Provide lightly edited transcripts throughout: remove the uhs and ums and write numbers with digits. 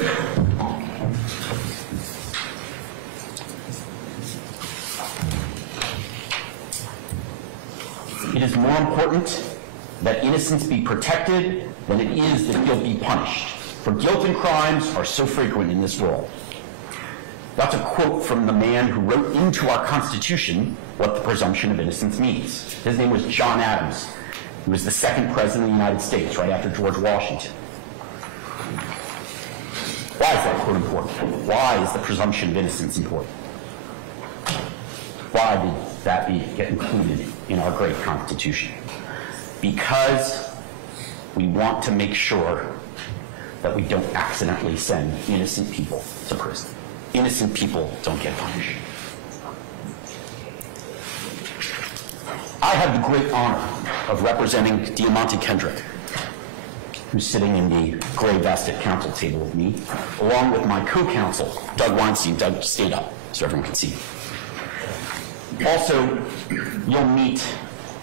It is more important that innocence be protected than it is that guilt be punished. For guilt and crimes are so frequent in this world. That's a quote from the man who wrote into our Constitution what the presumption of innocence means. His name was John Adams. He was the second president of the United States, right after George Washington. Why is that quote important? Why is the presumption of innocence important? Why did that get included in our great Constitution? Because we want to make sure that we don't accidentally send innocent people to prison. Innocent people don't get punished. I have the great honor of representing Diamante Kendrick, who's sitting in the gray vest at counsel table with me, along with my co-counsel, Doug Weinstein. Doug, stand up so everyone can see you. Also, you'll meet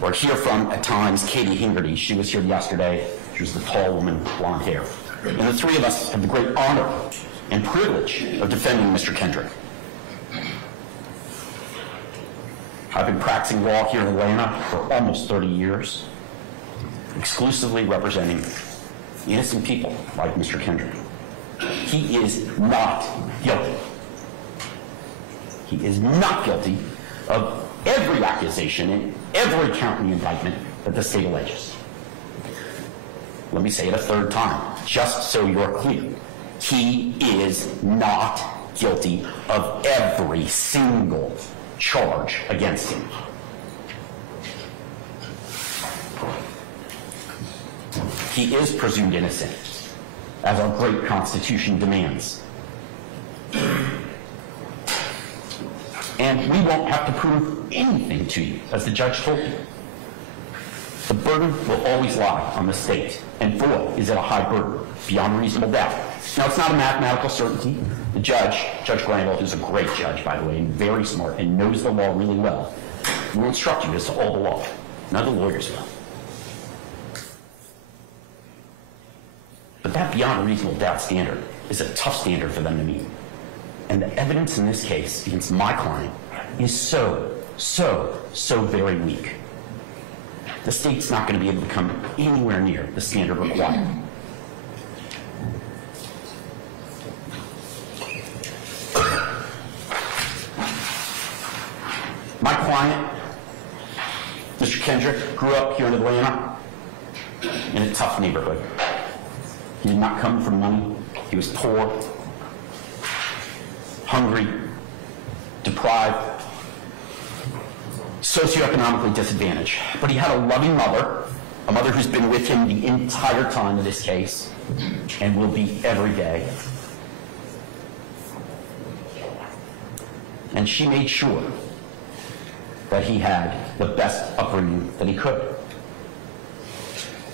or hear from, at times, Katie Hingerty. She was here yesterday. She was the tall woman, blonde hair. And the three of us have the great honor and privilege of defending Mr. Kendrick. I've been practicing law here in Atlanta for almost 30 years, exclusively representing innocent people like Mr. Kendrick. He is not guilty. He is not guilty of every accusation and every count in the indictment that the state alleges. Let me say it a third time, just so you're clear. He is not guilty of every single charge against him. He is presumed innocent, as our great Constitution demands. And we won't have to prove anything to you, as the judge told you. The burden will always lie on the state, and boy, is it a high burden, beyond reasonable doubt. Now, it's not a mathematical certainty. The judge, Judge Granville, who's a great judge, by the way, and very smart, and knows the law really well, will instruct you as to all the law. None of the lawyers will. But that beyond a reasonable doubt standard is a tough standard for them to meet. And the evidence in this case against my client is so very weak. The state's not going to be able to come anywhere near the standard required. My client, Mr. Kendrick, grew up here in Atlanta in a tough neighborhood. He did not come from money. He was poor, hungry, deprived, socioeconomically disadvantaged. But he had a loving mother, a mother who's been with him the entire time of this case and will be every day. And she made sure that he had the best upbringing that he could.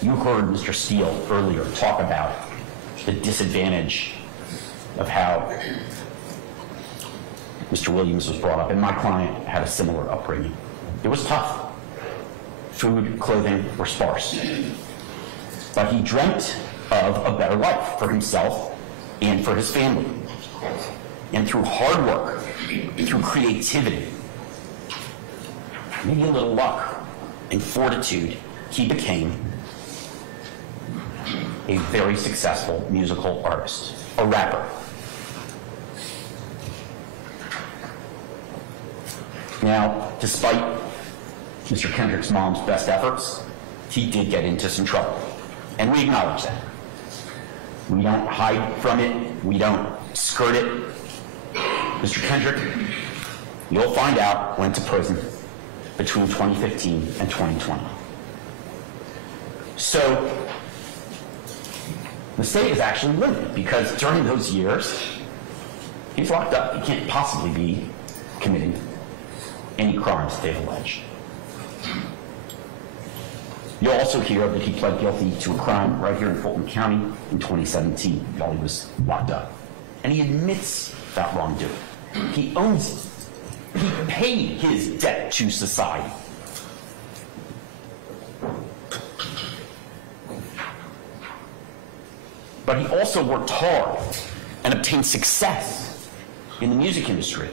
You heard Mr. Steele earlier talk about the disadvantage of how Mr. Williams was brought up, and my client had a similar upbringing. It was tough. Food, clothing were sparse. But he dreamt of a better life for himself and for his family. And through hard work, through creativity, maybe a little luck and fortitude, he became a very successful musical artist, a rapper. Now, despite Mr. Kendrick's mom's best efforts, he did get into some trouble. And we acknowledge that. We don't hide from it. We don't skirt it. Mr. Kendrick, you'll find out, went to prison between 2015 and 2020. So, the state is actually limited because during those years, he's locked up. He can't possibly be committing any crimes they've alleged. You'll also hear that he pled guilty to a crime right here in Fulton County in 2017 while he was locked up. And he admits that wrongdoing. He owns it. He paid his debt to society. But he also worked hard and obtain success in the music industry,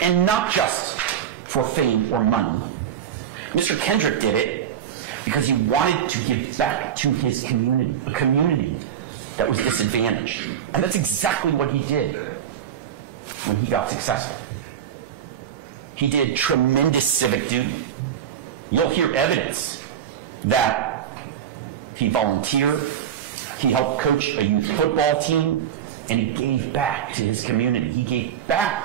and not just for fame or money. Mr. Kendrick did it because he wanted to give back to his community, a community that was disadvantaged. And that's exactly what he did when he got successful. He did tremendous civic duty. You'll hear evidence that he volunteered, he helped coach a youth football team, and he gave back to his community. He gave back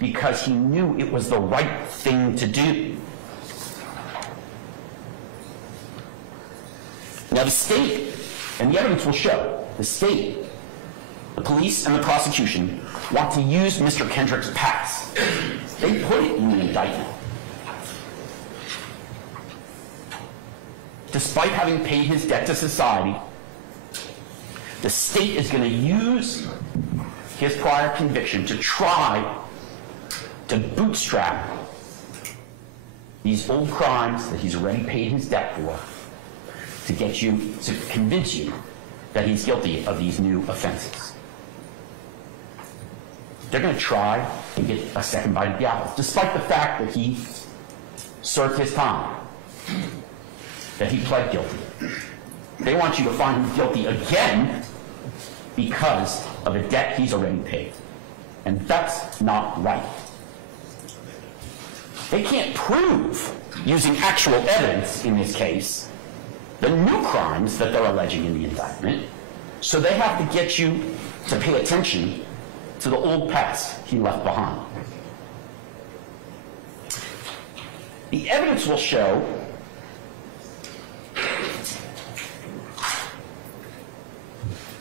because he knew it was the right thing to do. Now the state, and the evidence will show, the state, the police, and the prosecution want to use Mr. Kendrick's past. They put it in the indictment. Despite having paid his debt to society, the state is going to use his prior conviction to try to bootstrap these old crimes that he's already paid his debt for, to get you, to convince you that he's guilty of these new offenses. They're going to try to get a second bite of the apple, despite the fact that he served his time, that he pled guilty. They want you to find him guilty again because of a debt he's already paid. And that's not right. They can't prove, using actual evidence in this case, the new crimes that they're alleging in the indictment, so they have to get you to pay attention to the old past he left behind. The evidence will show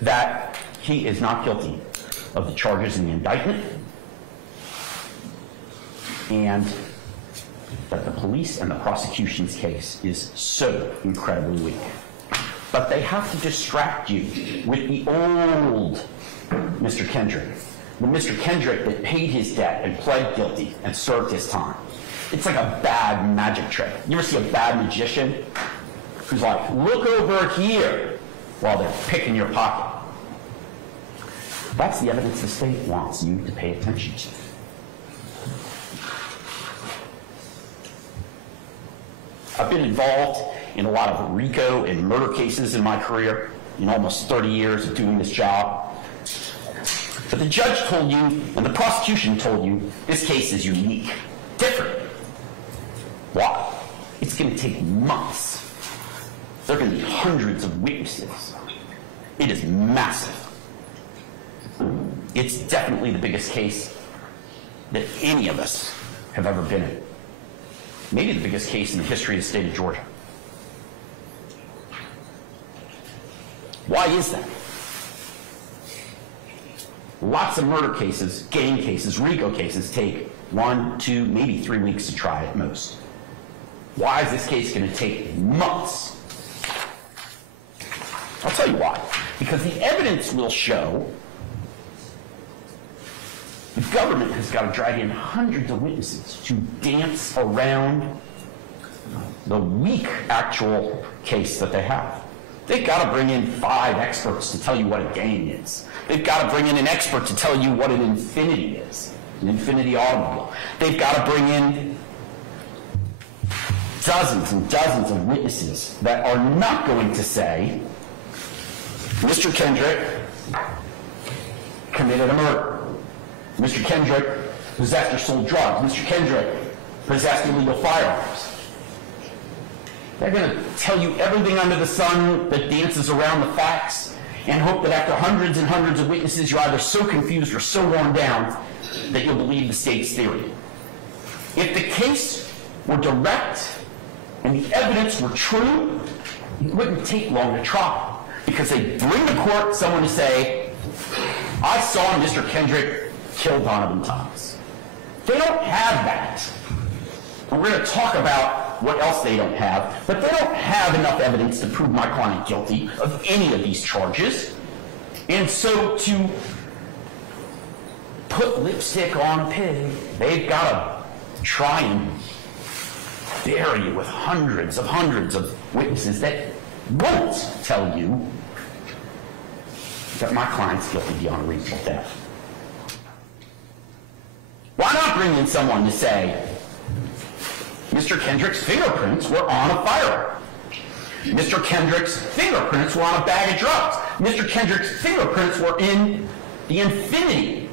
that he is not guilty of the charges in the indictment, and that the police and the prosecution's case is so incredibly weak. But they have to distract you with the old Mr. Kendrick, the Mr. Kendrick that paid his debt and pled guilty and served his time. It's like a bad magic trick. You ever see a bad magician who's like, look over here, while they're picking your pocket? That's the evidence the state wants you to pay attention to. I've been involved in a lot of RICO and murder cases in my career, in almost 30 years of doing this job. But the judge told you, and the prosecution told you, this case is unique, different. Why? It's going to take months. There are going to be hundreds of witnesses. It is massive. It's definitely the biggest case that any of us have ever been in. Maybe the biggest case in the history of the state of Georgia. Why is that? Lots of murder cases, gang cases, RICO cases take 1, 2, maybe 3 weeks to try at most. Why is this case going to take months? I'll tell you why. Because the evidence will show the government has got to drag in hundreds of witnesses to dance around the weak actual case that they have. They've got to bring in 5 experts to tell you what a gang is. They've got to bring in an expert to tell you what an Infinity is, an Infinity automobile. They've got to bring in dozens and dozens of witnesses that are not going to say, Mr. Kendrick committed a murder. Mr. Kendrick possessed or sold drugs. Mr. Kendrick possessed illegal firearms. They're going to tell you everything under the sun that dances around the facts and hope that after hundreds and hundreds of witnesses, you're either so confused or so worn down that you'll believe the state's theory. If the case were direct and the evidence were true, it wouldn't take long to try, because they bring to court someone to say, I saw Mr. Kendrick kill Donovan Thomas. They don't have that. And we're going to talk about what else they don't have, but they don't have enough evidence to prove my client guilty of any of these charges. And so to put lipstick on a pig, they've got to try and bury you with hundreds of witnesses that won't tell you that my client's guilty beyond reasonable doubt. bring in someone to say, Mr. Kendrick's fingerprints were on a firearm. Mr. Kendrick's fingerprints were on a bag of drugs. Mr. Kendrick's fingerprints were in the Infinity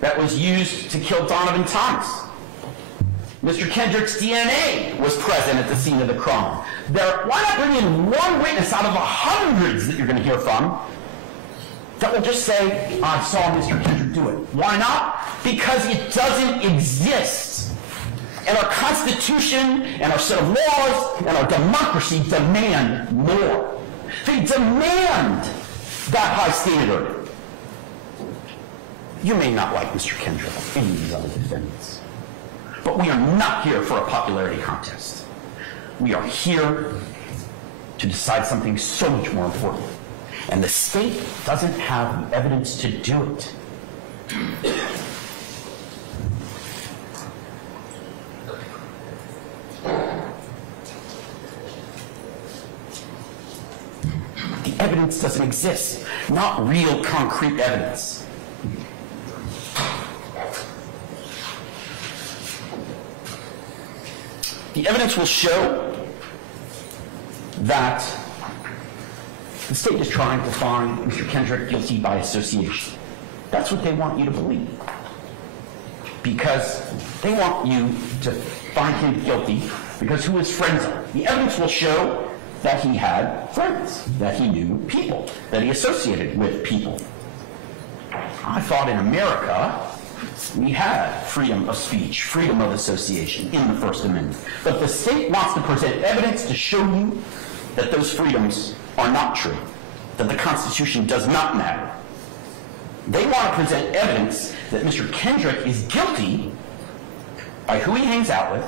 that was used to kill Donovan Thomas. Mr. Kendrick's DNA was present at the scene of the crime. Why not bring in one witness out of the hundreds that you're going to hear from that will just say, I saw Mr. Kendrick do it? Why not? Because it doesn't exist. And our Constitution and our set of laws and our democracy demand more. They demand that high standard. You may not like Mr. Kendrick or any of these other defendants, but we are not here for a popularity contest. We are here to decide something so much more important. And the state doesn't have the evidence to do it. The evidence doesn't exist, not real concrete evidence. The evidence will show that the state is trying to find Mr. Kendrick guilty by association. That's what they want you to believe. Because they want you to find him guilty because who his friends are. The evidence will show that he had friends, that he knew people, that he associated with people. I thought in America, we had freedom of speech, freedom of association in the First Amendment. But the state wants to present evidence to show you that those freedoms are not true, that the Constitution does not matter. They want to present evidence that Mr. Kendrick is guilty by who he hangs out with,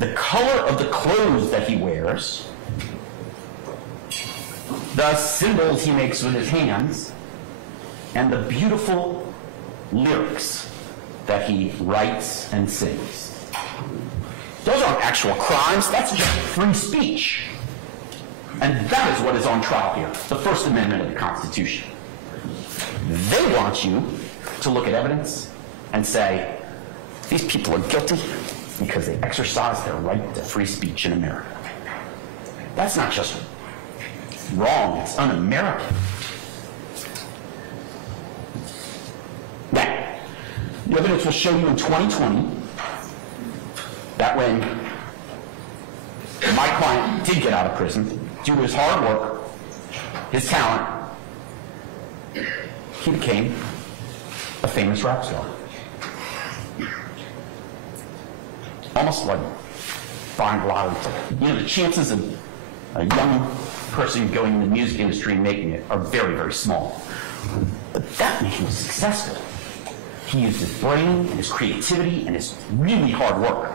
the color of the clothes that he wears, the symbols he makes with his hands, and the beautiful lyrics that he writes and sings. Those aren't actual crimes, that's just free speech. And that is what is on trial here, the First Amendment of the Constitution. They want you to look at evidence and say, these people are guilty because they exercise their right to free speech in America. That's not just wrong, it's un-American. Now, the evidence will show you in 2020 that when my client did get out of prison, due to his hard work, his talent, he became a famous rap star. Almost like buying a lottery ticket. You know, the chances of a young person going in the music industry and making it are very, very small. But that made him successful. He used his brain and his creativity and his really hard work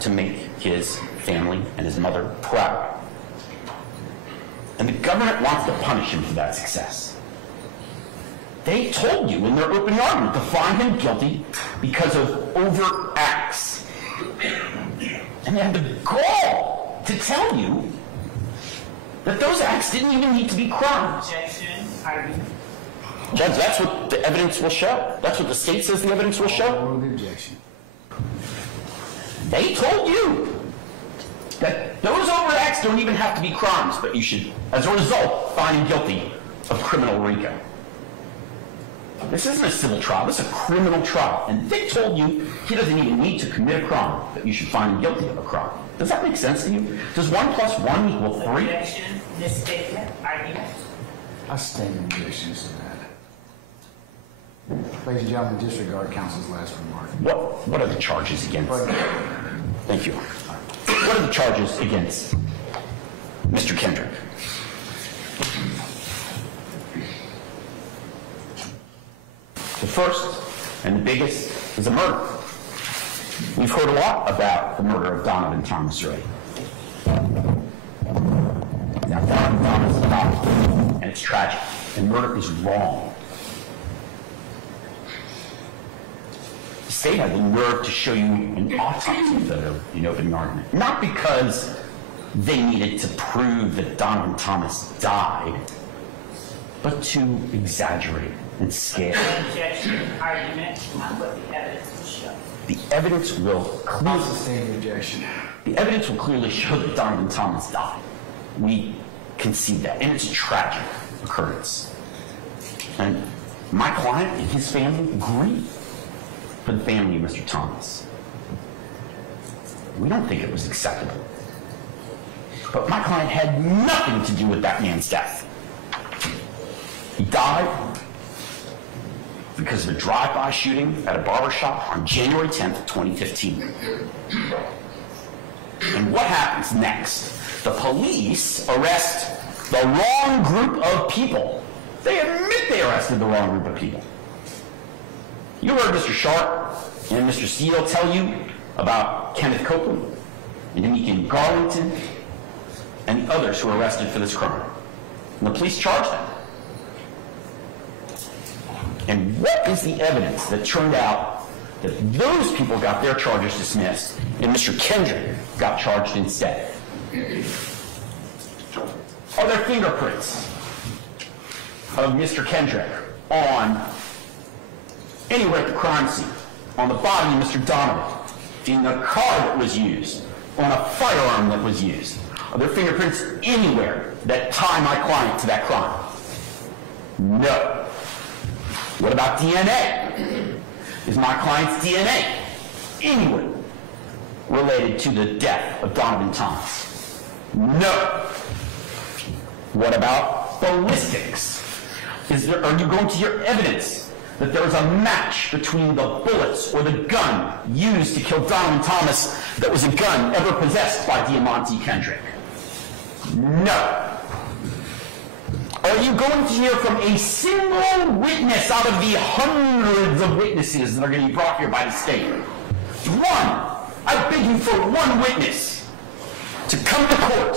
to make his family and his mother proud. And the government wants to punish him for that success. They told you in their opening argument to find him guilty because of overt acts. And they had the gall to tell you that those acts didn't even need to be crimes. Judge, that's what the evidence will show. That's what the state says the evidence will show. They told you that those overt acts don't even have to be crimes, but you should, as a result, find him guilty of criminal RICO. This isn't a civil trial, this is a criminal trial. And they told you he doesn't even need to commit a crime, but you should find him guilty of a crime. Does that make sense to you? Does 1 + 1 equal 3? Objection, misstatement, argument. I stand in objections to that. Ladies and gentlemen, disregard counsel's last remark. What are the charges against? Thank you. What are the charges against Mr. Kendrick? The first and the biggest is a murder. We've heard a lot about the murder of Donovan Thomas already. Now, Donovan Thomas died, and it's tragic, and murder is wrong. The state had the nerve to show you an autopsy photo in opening argument, not because they needed to prove that Donovan Thomas died, but to exaggerate and scare. Objection, argument, on what the evidence will show. The evidence will I sustain the objection. clearly show that Donovan Thomas died. We concede that, and it's a tragic occurrence. And my client and his family grieve for the family of Mr. Thomas. We don't think it was acceptable. But my client had nothing to do with that man's death. He died because of a drive-by shooting at a barbershop on January 10th, 2015. And what happens next? The police arrest the wrong group of people. They admit they arrested the wrong group of people. You heard Mr. Sharp and Mr. Steele tell you about Kenneth Copeland and Deacon Garlington and the others who were arrested for this crime. And the police charged them. And what is the evidence that turned out that those people got their charges dismissed and Mr. Kendrick got charged instead? Are there fingerprints of Mr. Kendrick on anywhere at the crime scene, on the body of Mr. Donovan, in the car that was used, on a firearm that was used? Are there fingerprints anywhere that tie my client to that crime? No. What about DNA? Is my client's DNA anywhere related to the death of Donovan Thomas? No. What about ballistics? Are you going to hear evidence that there was a match between the bullets or the gun used to kill Donovan Thomas that was a gun ever possessed by Diamante Kendrick? No. Are you going to hear from a single witness out of the hundreds of witnesses that are going to be brought here by the state? One. I beg you for one witness to come to court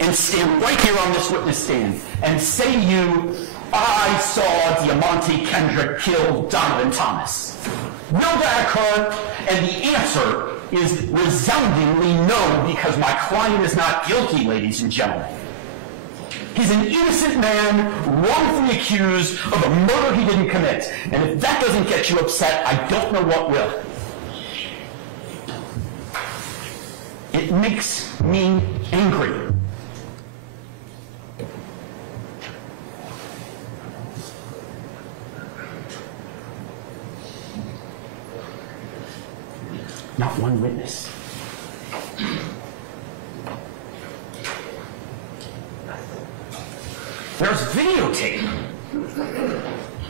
and stand right here on this witness stand and say to you, I saw Diamante Kendrick kill Donovan Thomas. Will that occur? And the answer is resoundingly no, because my client is not guilty, ladies and gentlemen. He's an innocent man, wrongfully accused of a murder he didn't commit. And if that doesn't get you upset, I don't know what will. It makes me angry. Not one witness. There's videotape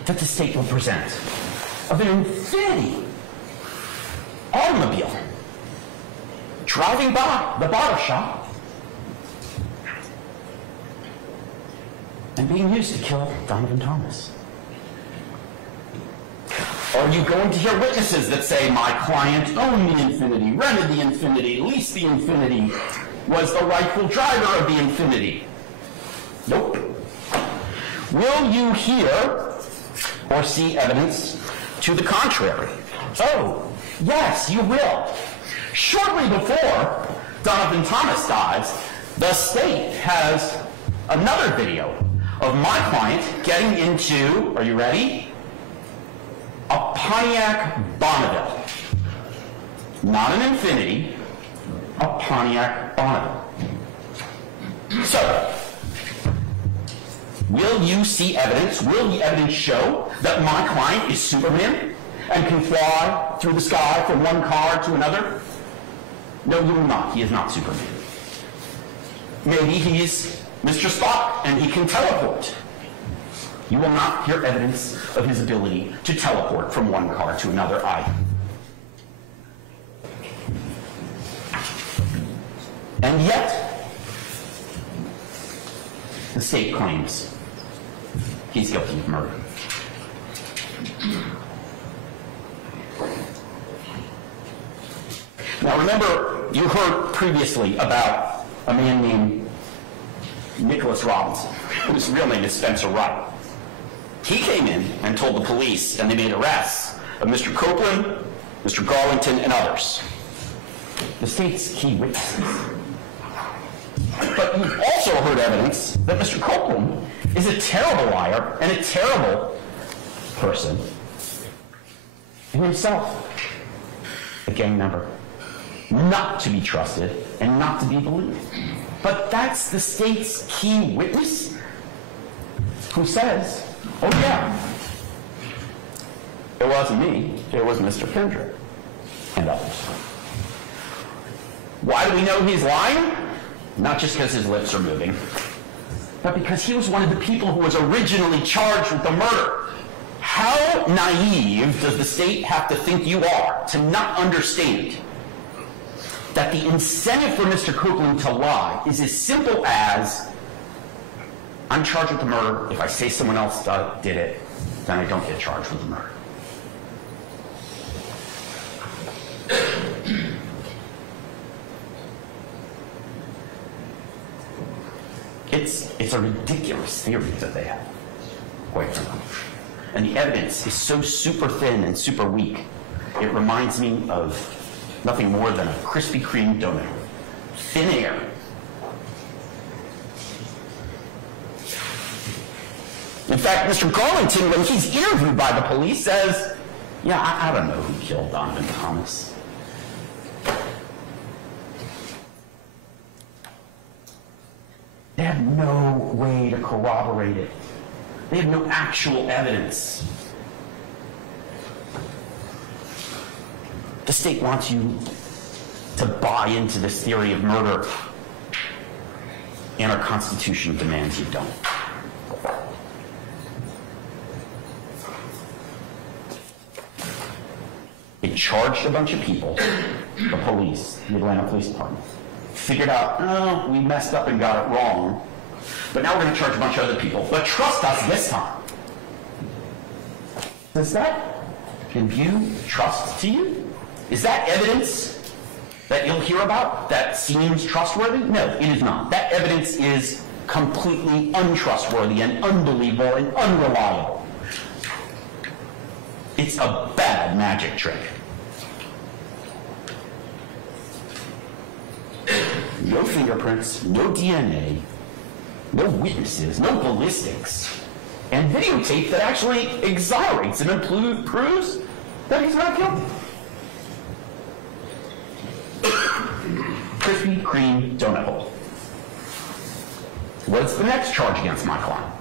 that the state will present of an Infiniti automobile driving by the barber shop and being used to kill Donovan Thomas. Are you going to hear witnesses that say my client owned the Infiniti, rented the Infiniti, leased the Infiniti, was the rightful driver of the Infiniti? Nope. Will you hear or see evidence to the contrary? Oh, yes, you will. Shortly before Donovan Thomas dies, the state has another video of my client getting into, are you ready? A Pontiac Bonneville. Not an Infiniti, a Pontiac Bonneville. So, will you see evidence? Will the evidence show that my client is Superman and can fly through the sky from one car to another? No, you will not. He is not Superman. Maybe he's Mr. Spock and he can teleport. You will not hear evidence of his ability to teleport from one car to another either. And yet, the state claims he's guilty of murder. Now remember, you heard previously about a man named Nicholas Robinson, whose real name is Spencer Wright. He came in and told the police, and they made arrests of Mr. Copeland, Mr. Garlington, and others. The state's key witnesses. But you've also heard evidence that Mr. Copeland is a terrible liar and a terrible person himself, a gang member, not to be trusted and not to be believed. But that's the state's key witness who says, oh yeah, it wasn't me, it was Mr. Kendrick and others. Why do we know he's lying? Not just because his lips are moving, but because he was one of the people who was originally charged with the murder. How naive does the state have to think you are to not understand that the incentive for Mr. Copeland to lie is as simple as, I'm charged with the murder. If I say someone else did it, then I don't get charged with the murder. It's a ridiculous theory that they have, quite frankly. And the evidence is so super thin and super weak, it reminds me of nothing more than a Krispy Kreme donut. Thin air. In fact, Mr. Garlington, when he's interviewed by the police, says, yeah, I don't know who killed Donovan Thomas. They have no way to corroborate it. They have no actual evidence. The state wants you to buy into this theory of murder, and our Constitution demands you don't. They charged a bunch of people, the police, the Atlanta Police Department, figured out, oh, we messed up and got it wrong, but now we're going to charge a bunch of other people. But trust us this time. Does that imbue trust to you? Is that evidence that you'll hear about that seems trustworthy? No, it is not. That evidence is completely untrustworthy and unbelievable and unreliable. It's a bad magic trick. No fingerprints, no DNA, no witnesses, no ballistics, and videotape that actually exonerates him and proves that he's not guilty. Krispy Kreme donut hole. What's the next charge against my client?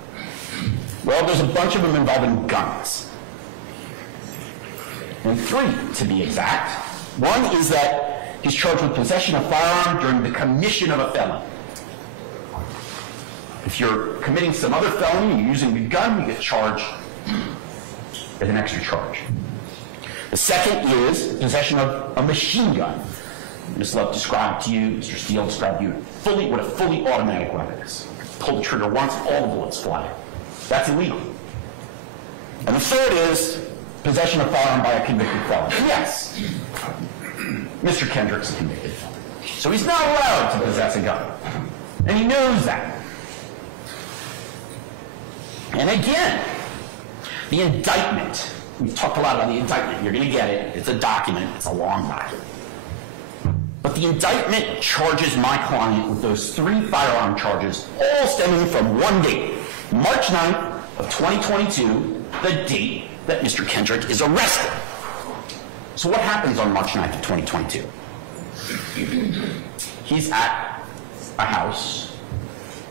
Well, there's a bunch of them involving guns. And 3, to be exact. One is that he's charged with possession of a firearm during the commission of a felony. If you're committing some other felony and you're using a gun, you get charged with an extra charge. The second is possession of a machine gun. Ms. Love described to you, Mr. Steele described to you, what a fully automatic weapon is. Pull the trigger once, all the bullets fly. That's illegal. And the third is possession of a firearm by a convicted felon. Yes, Mr. Kendrick's a convicted felon. So he's not allowed to possess a gun. And he knows that. And again, the indictment. We've talked a lot about the indictment. You're going to get it. It's a document. It's a long document. But the indictment charges my client with those 3 firearm charges, all stemming from one date, March 9th of 2022, the date that Mr. Kendrick is arrested. So what happens on March 9th of 2022? He's at a house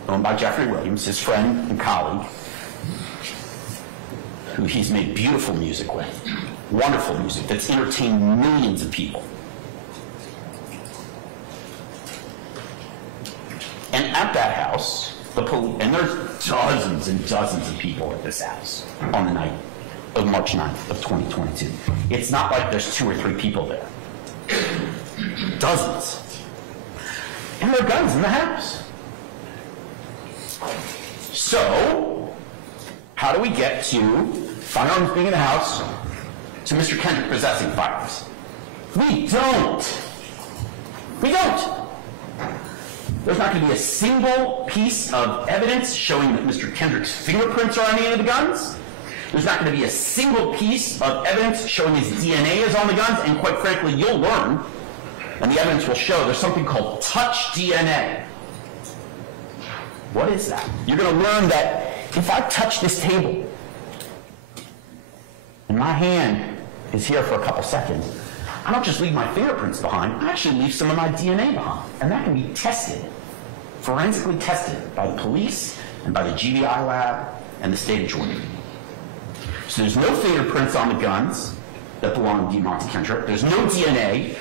owned by Jeffrey Williams, his friend and colleague, who he's made beautiful music with, wonderful music that's entertained millions of people. And at that house, the police, and there's dozens and dozens of people at this house on the night of March 9th of 2022. It's not like there's 2 or 3 people there. Dozens. And there are guns in the house. So, how do we get to firearms being in the house to Mr. Kendrick possessing firearms? We don't. We don't. There's not going to be a single piece of evidence showing that Mr. Kendrick's fingerprints are on any of the guns. There's not going to be a single piece of evidence showing his DNA is on the guns, and quite frankly, you'll learn, and the evidence will show, there's something called touch DNA. What is that? You're going to learn that if I touch this table and my hand is here for a couple seconds, I don't just leave my fingerprints behind, I actually leave some of my DNA behind. And that can be tested, forensically tested by the police and by the GBI lab and the state of Georgia. So there's no fingerprints on the guns that belong to Diamante Kendrick. There's no DNA.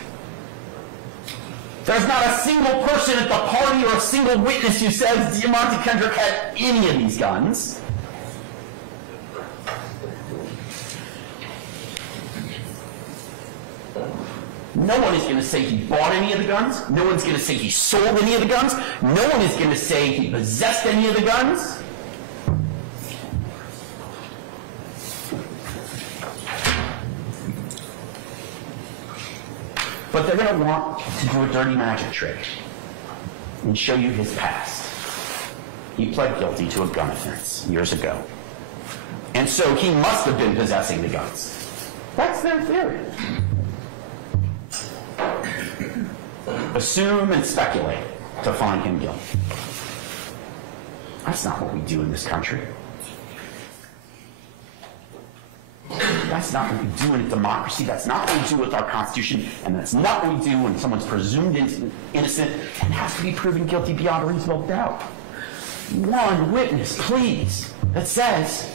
There's not a single person at the party or a single witness who says Diamante Kendrick had any of these guns. No one is going to say he bought any of the guns. No one's going to say he sold any of the guns. No one is going to say he possessed any of the guns. But they're going to want to do a dirty magic trick and show you his past. He pled guilty to a gun offense years ago. And so he must have been possessing the guns. That's their theory. Assume and speculate to find him guilty. That's not what we do in this country. That's not what we do in a democracy. That's not what we do with our Constitution. And that's not what we do when someone's presumed innocent and has to be proven guilty beyond a reasonable doubt. One witness, please, that says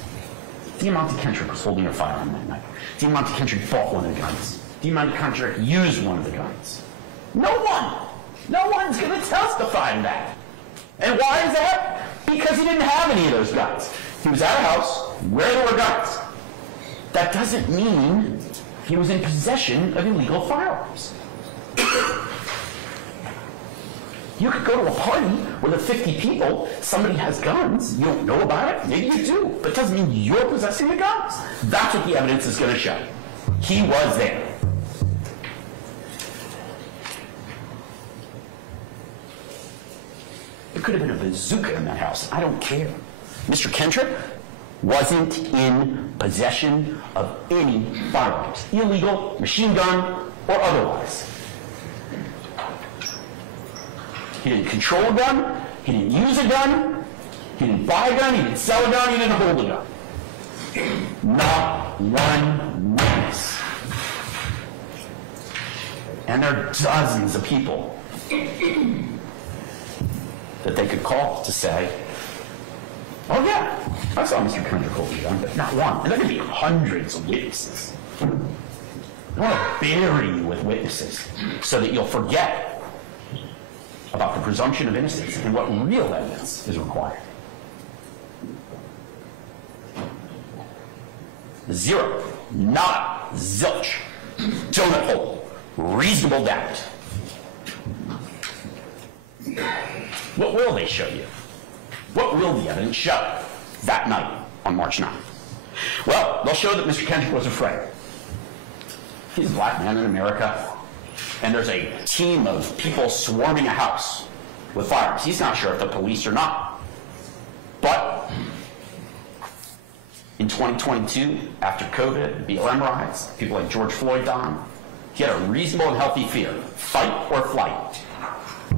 Diamante Kendrick was holding a firearm that night. Diamante Kendrick bought one of the guns. Diamante Kendrick used one of the guns. No one! No one's going to testify to that. And why is that? Because he didn't have any of those guns. He was at a house where there were guns. That doesn't mean he was in possession of illegal firearms. You could go to a party with 50 people, somebody has guns, you don't know about it, maybe you do, but it doesn't mean you're possessing the guns. That's what the evidence is going to show. He was there. It could have been a bazooka in that house. I don't care. Mr. Kendrick wasn't in possession of any firearms, illegal, machine gun, or otherwise. He didn't control a gun, he didn't use a gun, he didn't buy a gun, he didn't sell a gun, he didn't hold a gun. Not one witness. And there are dozens of people that they could call to say, oh yeah, I saw Mr. Kendrick hold a gun, but not one. And there could be hundreds of witnesses. I want to bury you with witnesses so that you'll forget about the presumption of innocence and what real evidence is required. Zero, not zilch, donut hole, reasonable doubt. What will they show you? What will the evidence show that night on March 9th? Well, they'll show that Mr. Kendrick was afraid. He's a black man in America, and there's a team of people swarming a house with firearms. He's not sure if the police or not. But in 2022, after COVID, BLM riots, people like George Floyd died, he had a reasonable and healthy fear, fight or flight.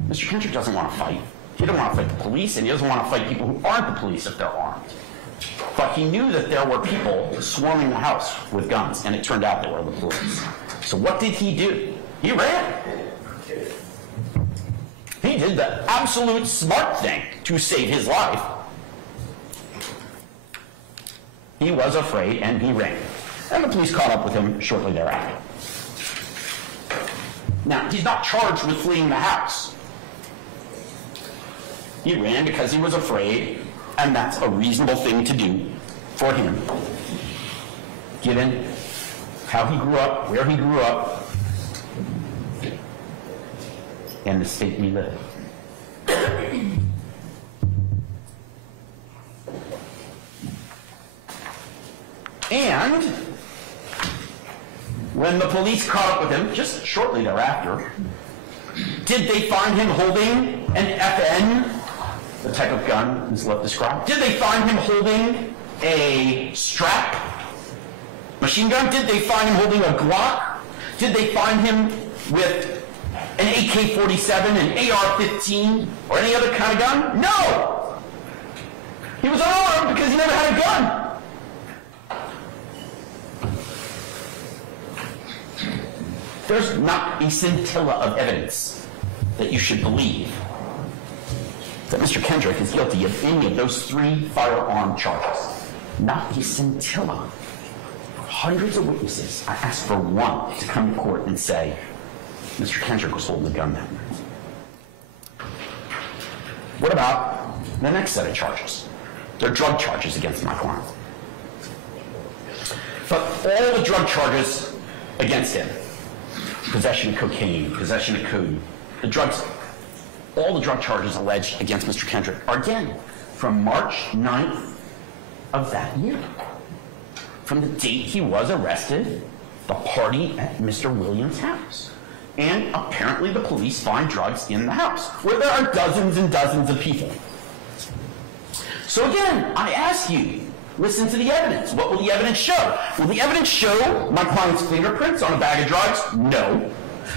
Mr. Kendrick doesn't want to fight. He doesn't want to fight the police, and he doesn't want to fight people who aren't the police if they're armed. But he knew that there were people swarming the house with guns, and it turned out they were the police. So what did he do? He ran. He did the absolute smart thing to save his life. He was afraid, and he ran. And the police caught up with him shortly thereafter. Now, he's not charged with fleeing the house. He ran because he was afraid, and that's a reasonable thing to do for him, given how he grew up, where he grew up, and the state we live in. And when the police caught up with him, just shortly thereafter, did they find him holding an FN, the type of gun Ms. Love described? Did they find him holding a strap machine gun? Did they find him holding a Glock? Did they find him with an AK-47, an AR-15, or any other kind of gun? No! He was unarmed because he never had a gun. There's not a scintilla of evidence that you should believe that Mr. Kendrick is guilty of any of those 3 firearm charges. Not a scintilla. Hundreds of witnesses. I asked for one to come to court and say, Mr. Kendrick was holding a gun that night. What about the next set of charges? They're drug charges against my client. But all the drug charges against him, possession of cocaine, possession of codeine, all the drug charges alleged against Mr. Kendrick are again from March 9th of that year. From the date he was arrested, the party at Mr. Williams' house. And apparently the police find drugs in the house, where there are dozens and dozens of people. So again, I ask you, listen to the evidence. What will the evidence show? Will the evidence show my client's fingerprints on a bag of drugs? No.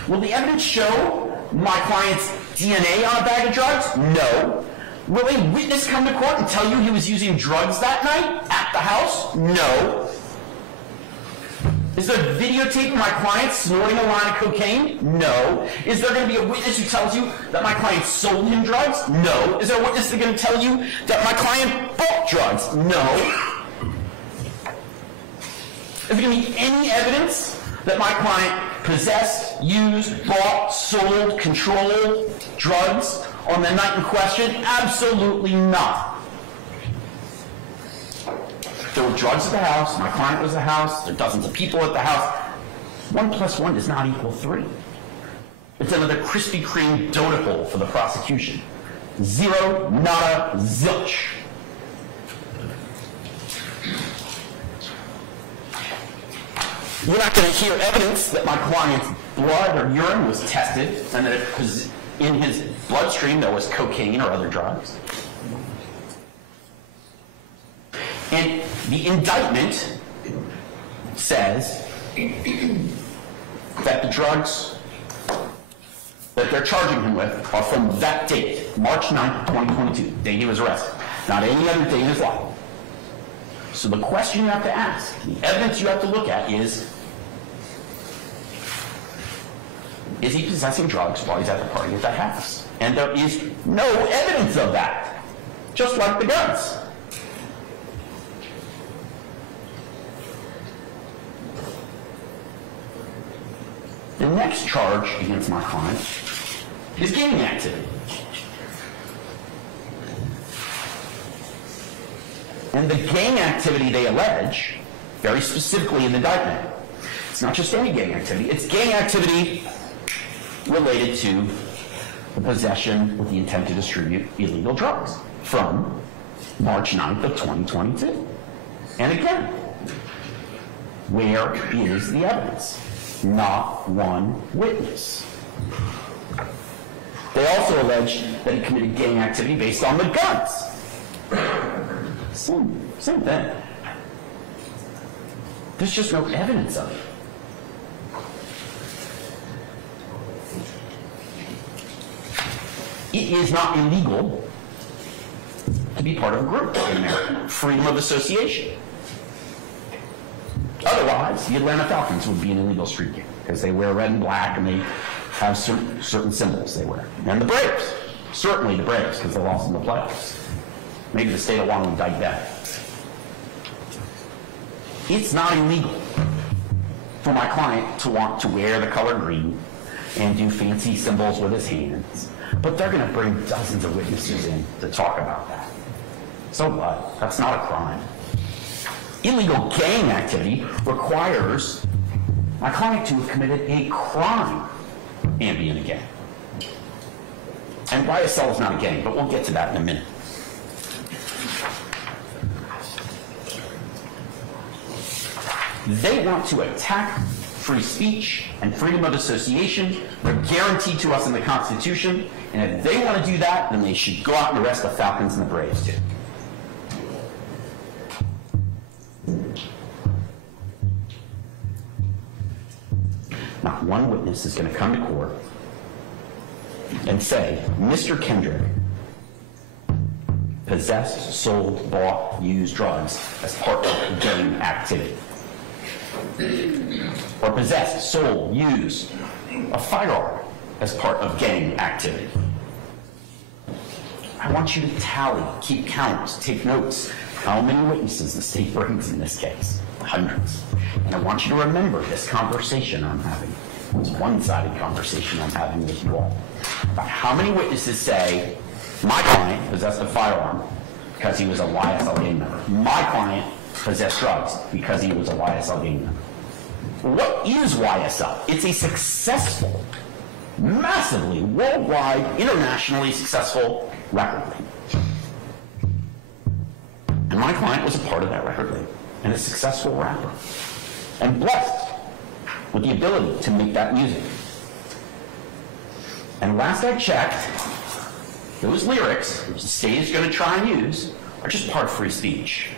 Will the evidence show my client's DNA on a bag of drugs? No. Will a witness come to court and tell you he was using drugs that night at the house? No. Is there videotaping my client snorting a line of cocaine? No. Is there going to be a witness who tells you that my client sold him drugs? No. Is there a witness that's going to tell you that my client bought drugs? No. Is there going to be any evidence that my client possessed, used, bought, sold, controlled drugs on the night in question? Absolutely not. There were drugs at the house, my client was at the house, there are dozens of people at the house. 1 + 1 does not equal 3. It's another Krispy Kreme donut hole for the prosecution. Zero, nada, zilch. You're not going to hear evidence that my client's blood or urine was tested and that it was in his bloodstream there was cocaine or other drugs. And the indictment says that the drugs that they're charging him with are from that date, March 9th, 2022, the day he was arrested, not any other day in his life. So the question you have to ask, the evidence you have to look at is he possessing drugs while he's at the party at that house? And there is no evidence of that, just like the guns. The next charge against my client is gang activity. And the gang activity they allege, very specifically in the indictment, it's not just any gang activity, it's gang activity related to the possession with the intent to distribute illegal drugs from March 9th of 2022. And again, where is the evidence? Not one witness. They also allege that he committed gang activity based on the guns. Same thing. There's just no evidence of it. It is not illegal to be part of a group in America. Freedom of association. Otherwise, the Atlanta Falcons would be an illegal street game because they wear red and black and they have certain symbols they wear. And the Braves, certainly the Braves, because they lost in the playoffs. Maybe the state of Wyoming would die better. It's not illegal for my client to want to wear the color green and do fancy symbols with his hands. But they're going to bring dozens of witnesses in to talk about that. So what? That's not a crime. Illegal gang activity requires my client to have committed a crime and be in a gang. And YSL is not a gang, but we'll get to that in a minute. They want to attack free speech and freedom of association. They're guaranteed to us in the Constitution. And if they want to do that, then they should go out and arrest the Falcons and the Braves too. Not one witness is going to come to court and say, Mr. Kendrick possessed, sold, bought, used drugs as part of gang activity. Or possessed, sold, used a firearm as part of gang activity. I want you to tally, keep count, take notes. How many witnesses the state brings in this case? Hundreds. And I want you to remember this conversation I'm having. This one-sided conversation I'm having with you all. About how many witnesses say, my client possessed a firearm because he was a YSL gang member. My client possessed drugs because he was a YSL gang member. What is YSL? It's a successful, massively, worldwide, internationally successful record label. And my client was a part of that record label and a successful rapper. And blessed with the ability to make that music. And last I checked, those lyrics, which the state is going to try and use, are just part of free speech.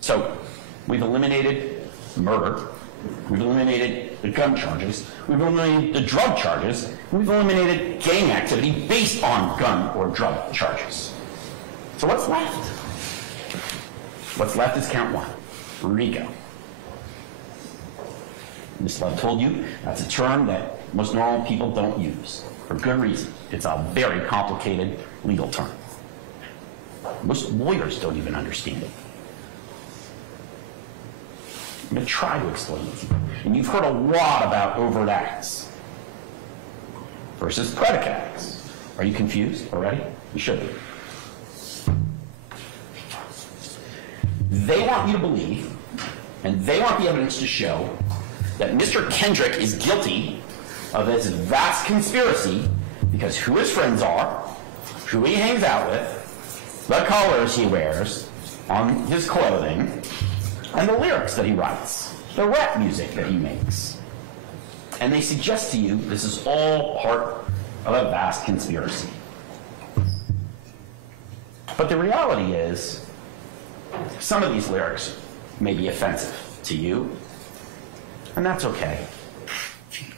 So, we've eliminated murder, we've eliminated the gun charges, we've eliminated the drug charges, we've eliminated gang activity based on gun or drug charges. So what's left? What's left is count one, RICO. Ms. Love told you that's a term that most normal people don't use, for good reason. It's a very complicated legal term. Most lawyers don't even understand it. I'm going to try to explain it to you. And you've heard a lot about overt acts versus predicate acts. Are you confused already? You should be. They want you to believe, and they want the evidence to show, that Mr. Kendrick is guilty of this vast conspiracy because who his friends are, who he hangs out with, the colors he wears on his clothing, and the lyrics that he writes, the rap music that he makes. And they suggest to you this is all part of a vast conspiracy. But the reality is, some of these lyrics may be offensive to you, and that's okay.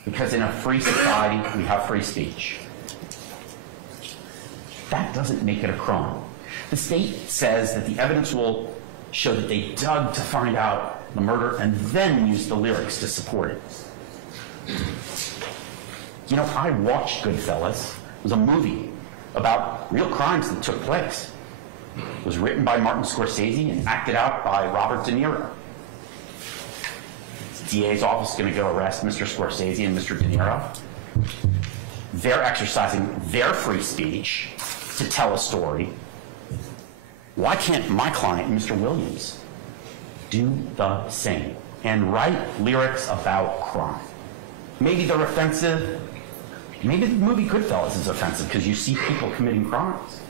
Because in a free society, we have free speech. That doesn't make it a crime. The state says that the evidence will show that they dug to find out the murder and then used the lyrics to support it. You know, I watched Goodfellas. It was a movie about real crimes that took place. It was written by Martin Scorsese and acted out by Robert De Niro. The DA's office is going to go arrest Mr. Scorsese and Mr. De Niro. They're exercising their free speech to tell a story. Why can't my client, Mr. Williams, do the same and write lyrics about crime? Maybe they're offensive. Maybe the movie Goodfellas is offensive because you see people committing crimes.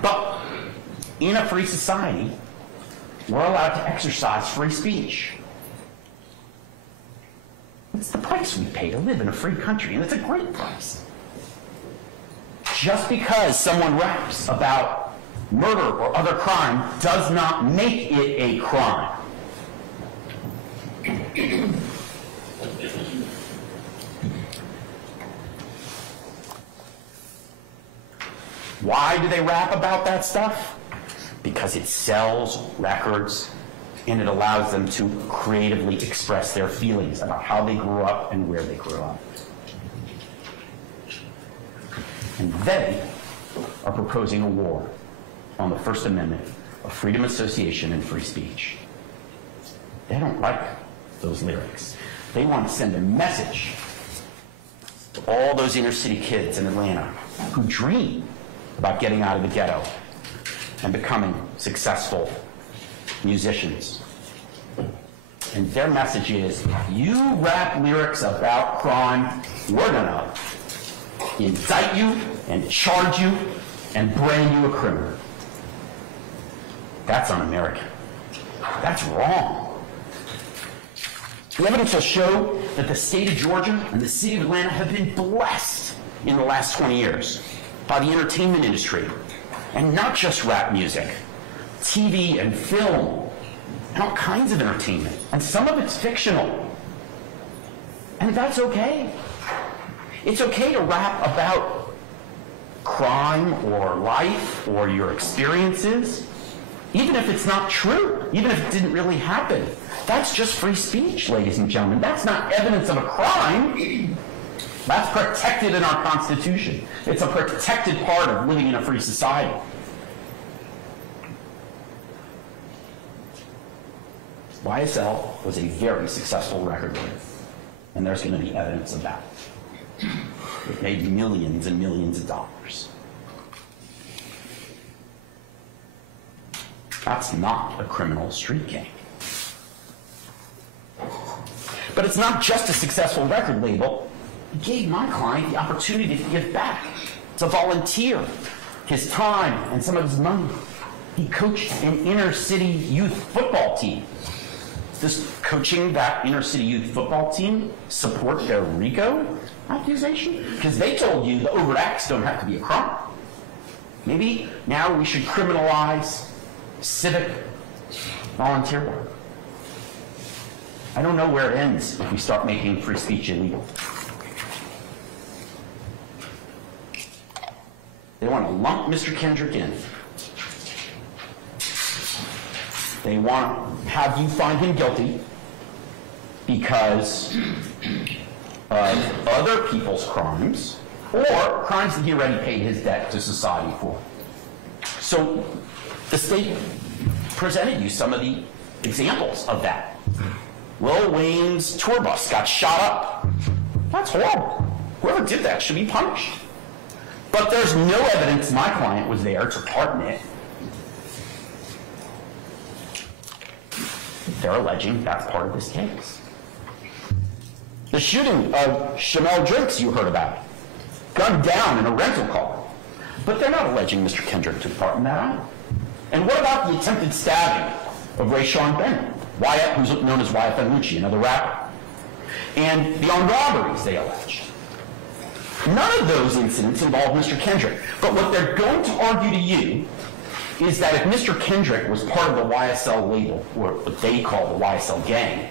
But in a free society, we're allowed to exercise free speech. It's the price we pay to live in a free country, and it's a great price. Just because someone raps about murder or other crime does not make it a crime. Why do they rap about that stuff? Because it sells records and it allows them to creatively express their feelings about how they grew up and where they grew up. And they are proposing a war on the First Amendment of freedom of association and free speech. They don't like those lyrics. They want to send a message to all those inner city kids in Atlanta who dream about getting out of the ghetto and becoming successful musicians. And their message is, if you rap lyrics about crime, we're gonna indict you and charge you and brand you a criminal. That's un-American. That's wrong. The evidence will show that the state of Georgia and the city of Atlanta have been blessed in the last 20 years by the entertainment industry And not just rap music, TV and film, and all kinds of entertainment. And some of it's fictional. And that's okay. It's okay to rap about crime or life or your experiences, even if it's not true, even if it didn't really happen. That's just free speech, ladies and gentlemen. That's not evidence of a crime. That's protected in our Constitution. It's a protected part of living in a free society. YSL was a very successful record label, and there's going to be evidence of that. It made millions and millions of dollars. That's not a criminal street gang. But it's not just a successful record label. It gave my client the opportunity to give back, to volunteer his time and some of his money. He coached an inner city youth football team. Does coaching that inner city youth football team support their RICO accusation? Because they told you the overt acts don't have to be a crime. Maybe now we should criminalize civic volunteer work. I don't know where it ends if we start making free speech illegal. They want to lump Mr. Kendrick in. They want to have you find him guilty because of other people's crimes or crimes that he already paid his debt to society for. So the state presented you some of the examples of that. Lil Wayne's tour bus got shot up. That's horrible. Whoever did that should be punished. But there's no evidence my client was there to part in it. They're alleging that's part of this case. The shooting of Chanel Drinks you heard about, gunned down in a rental car. But they're not alleging Mr. Kendrick took part in that either. And what about the attempted stabbing of Rayshawn Bennett, Wyatt, who's known as Wyatt Benucci, another rapper, and the armed robberies they allege? None of those incidents involve Mr. Kendrick. But what they're going to argue to you is that if Mr. Kendrick was part of the YSL label, or what they call the YSL gang,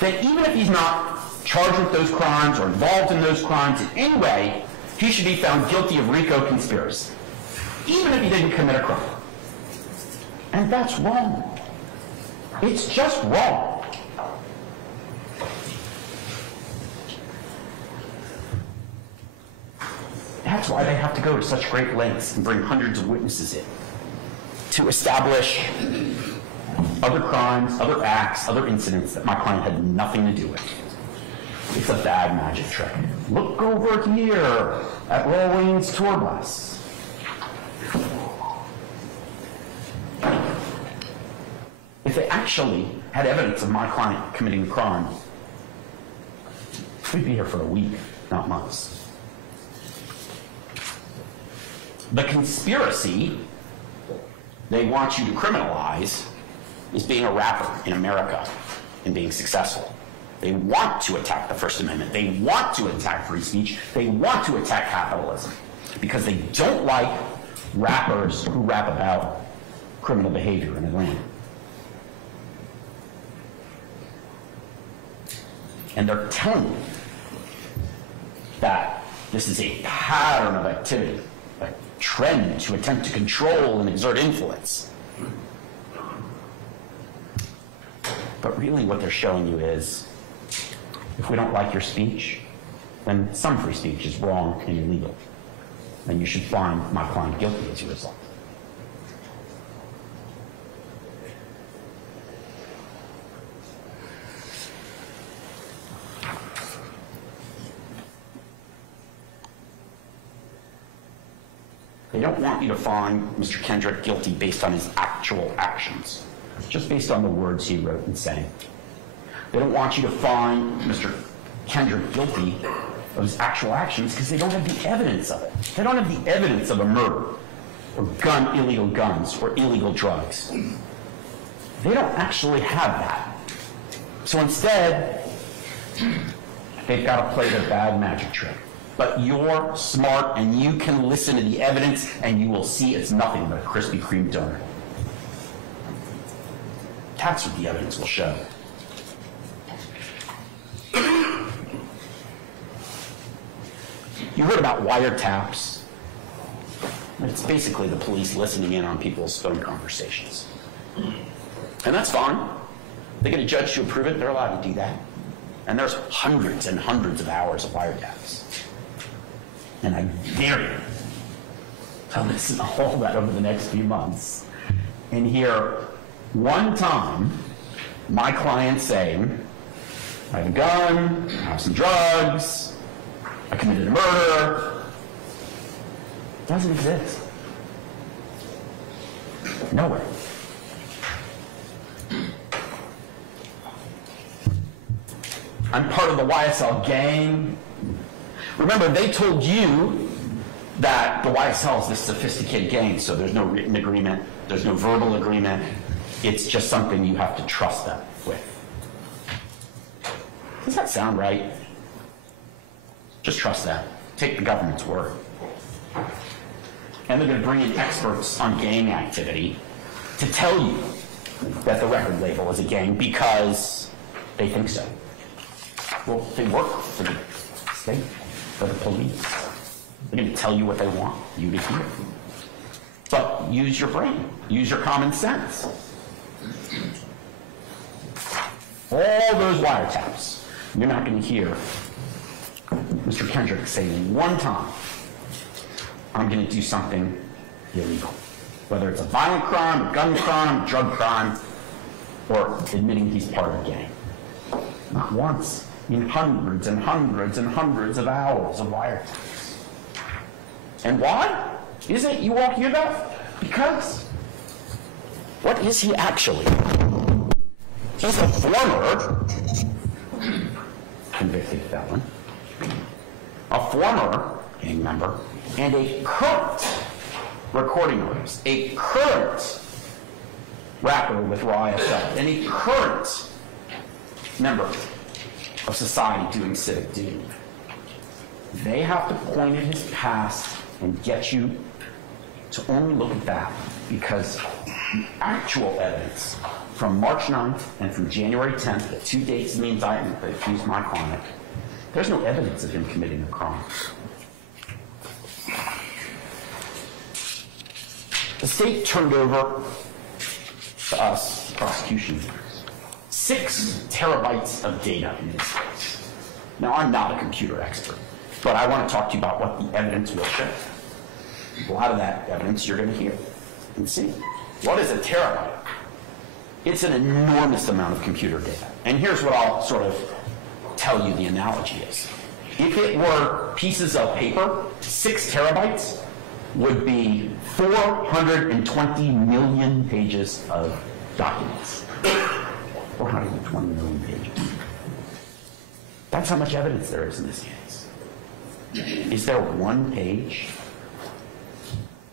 then even if he's not charged with those crimes or involved in those crimes in any way, he should be found guilty of RICO conspiracy, even if he didn't commit a crime. And that's wrong. It's just wrong. That's why they have to go to such great lengths and bring hundreds of witnesses in to establish other crimes, other acts, other incidents that my client had nothing to do with. It's a bad magic trick. Look over here at Lil Wayne's tour bus. If they actually had evidence of my client committing a crime, we'd be here for a week, not months. The conspiracy they want you to criminalize is being a rapper in America and being successful. They want to attack the First Amendment. They want to attack free speech. They want to attack capitalism because they don't like rappers who rap about criminal behavior in Atlanta. And they're telling you that this is a pattern of activity, a trend to attempt to control and exert influence. But really what they're showing you is, if we don't like your speech, then some free speech is wrong and illegal. And you should find my client guilty as a result. They don't want you to find Mr. Kendrick guilty based on his actual actions, just based on the words he wrote and sang. They don't want you to find Mr. Kendrick guilty of his actual actions because they don't have the evidence of it. They don't have the evidence of a murder or illegal guns or illegal drugs. They don't actually have that. So instead, they've got to play their bad magic trick. But you're smart and you can listen to the evidence and you will see it's nothing but a Krispy Kreme donut. That's what the evidence will show. You heard about wiretaps. It's basically the police listening in on people's phone conversations. And that's fine. They get a judge to approve it, they're allowed to do that. And there's hundreds and hundreds of hours of wiretaps. And I dare you to listen to all that over the next few months and hear one time my client saying, I have a gun, I have some drugs, I committed a murder. It doesn't exist. Nowhere. I'm part of the YSL gang. Remember, they told you that the YSL is this sophisticated gang, so there's no written agreement, there's no verbal agreement. It's just something you have to trust them with. Does that sound right? Just trust them. Take the government's word. And they're going to bring in experts on gang activity to tell you that the record label is a gang because they think so. Well, they work for the state, for the police. They're going to tell you what they want you to hear. But use your brain. Use your common sense. All those wiretaps, you're not going to hear Mr. Kendrick say one time, I'm going to do something illegal. Whether it's a violent crime, a gun crime, a drug crime, or admitting he's part of a gang. Not once. I mean, hundreds and hundreds and hundreds of hours of wiretaps. And why? Isn't you walk your dog? Because what is he actually? He's a former convicted felon, a former gang member, and a current recording artist, a current rapper with YSL, and a current member of society doing civic duty. They have to point at his past and get you to only look at that because the actual evidence from March 9th and from January 10th, the 2 dates in the indictment that accused my client, there's no evidence of him committing a crime. The state turned over to us, the prosecution, 6 terabytes of data in this case. Now, I'm not a computer expert, but I want to talk to you about what the evidence will show. A lot of that evidence you're going to hear and see. What is a terabyte? It's an enormous amount of computer data. And here's what I'll sort of tell you the analogy is. If it were pieces of paper, 6 terabytes would be 420 million pages of documents. 420 million pages. That's how much evidence there is in this case. Is there one page?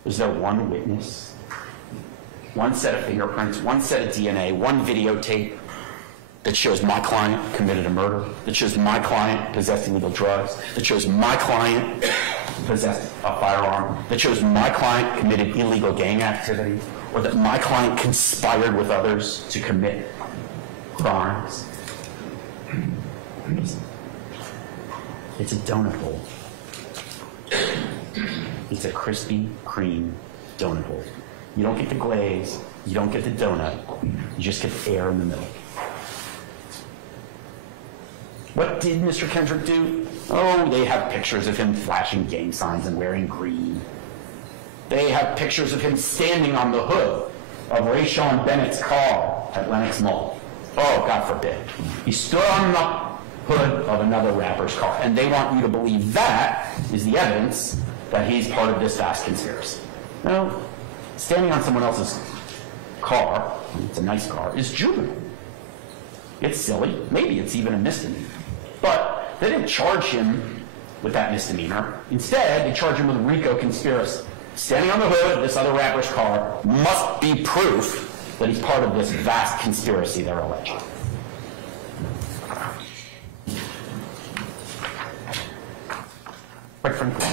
Is there one witness? One set of fingerprints, one set of DNA, one videotape that shows my client committed a murder, that shows my client possessed illegal drugs, that shows my client possessed a firearm, that shows my client committed illegal gang activity, or that my client conspired with others to commit crimes. It's a donut hole. It's a Krispy Kreme donut hole. You don't get the glaze, you don't get the donut, you just get the air in the middle. What did Mr. Kendrick do? Oh, they have pictures of him flashing gang signs and wearing green. They have pictures of him standing on the hood of Rayshawn Bennett's car at Lenox Mall. Oh, God forbid. He stood on the hood of another rapper's car, and they want you to believe that is the evidence that he's part of this vast conspiracy. No. Standing on someone else's car, it's a nice car, is juvenile. It's silly. Maybe it's even a misdemeanor. But they didn't charge him with that misdemeanor. Instead, they charged him with RICO conspiracy. Standing on the hood of this other rapper's car must be proof that he's part of this vast conspiracy they're alleging. frankly.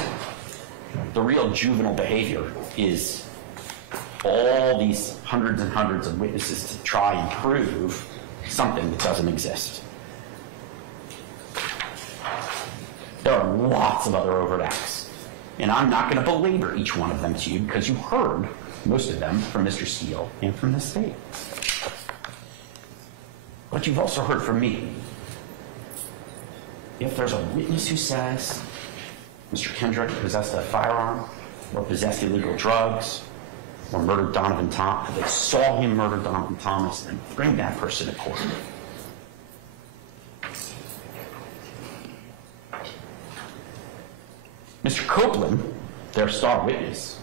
The real juvenile behavior is all these hundreds and hundreds of witnesses to try and prove something that doesn't exist. There are lots of other overt acts, and I'm not going to belabor each one of them to you because you heard most of them from Mr. Steele and from the state. But you've also heard from me. If there's a witness who says Mr. Kendrick possessed a firearm or possessed illegal drugs or murdered Donovan Thomas, they saw him murder Donovan Thomas, then bring that person to court. Mr. Copeland, their star witness,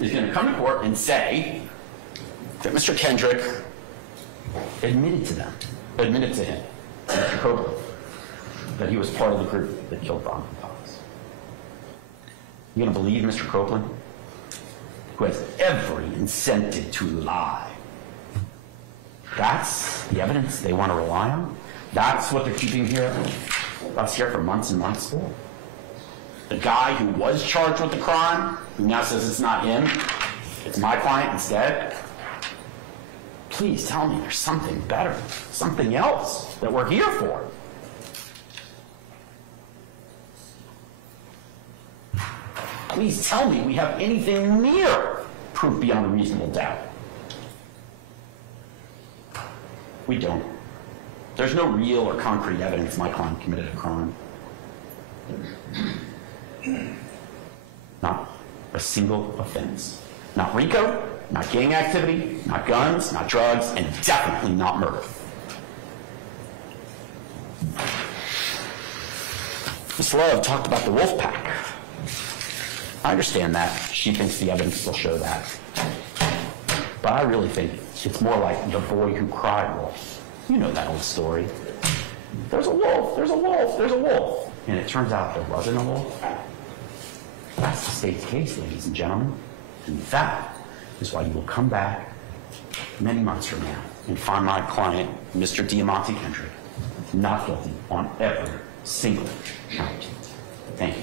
is going to come to court and say that Mr. Kendrick admitted to him, Mr. Copeland, that he was part of the group that killed Donovan Thomas. You going to believe Mr. Copeland, who has every incentive to lie? That's the evidence they want to rely on? That's what they're keeping us here for months and months for? The guy who was charged with the crime, who now says it's not him, it's my client instead? Please tell me there's something better, something else that we're here for. Please tell me we have anything near proof beyond a reasonable doubt. We don't. There's no real or concrete evidence my client committed a crime. Not a single offense. Not RICO, not gang activity, not guns, not drugs, and definitely not murder. Ms. Love talked about the wolf pack. I understand that. She thinks the evidence will show that. But I really think it's more like the boy who cried wolf. You know that old story. There's a wolf, there's a wolf, there's a wolf. And it turns out there wasn't a wolf. That's the state's case, ladies and gentlemen. And that is why you will come back many months from now and find my client, Mr. Diamante Kendrick, not guilty on every single count. Thank you.